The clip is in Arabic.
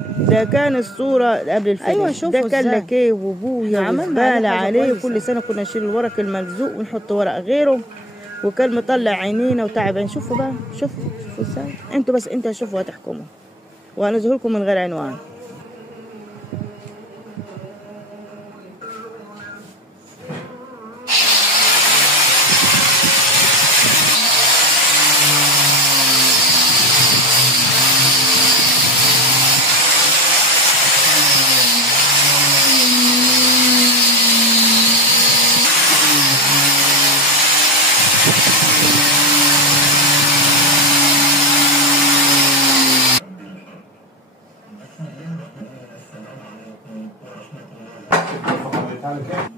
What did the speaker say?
ده كان الصورة قبل الفيلم. أيوة شوفوا ده كان إزاي لكيه وابويا عملنا عليه وزبالة حاجة عليه، كويسة. وكل سنة كنا نشيل الورق الملزوق ونحط ورق غيره، وكان مطلع عينينا وتعب عين. شوفوا بقى، شوفوا ازاي انتوا، بس انتوا هتشوفوا هتحكموا، وهنظهركم من غير عنوان. Gracias.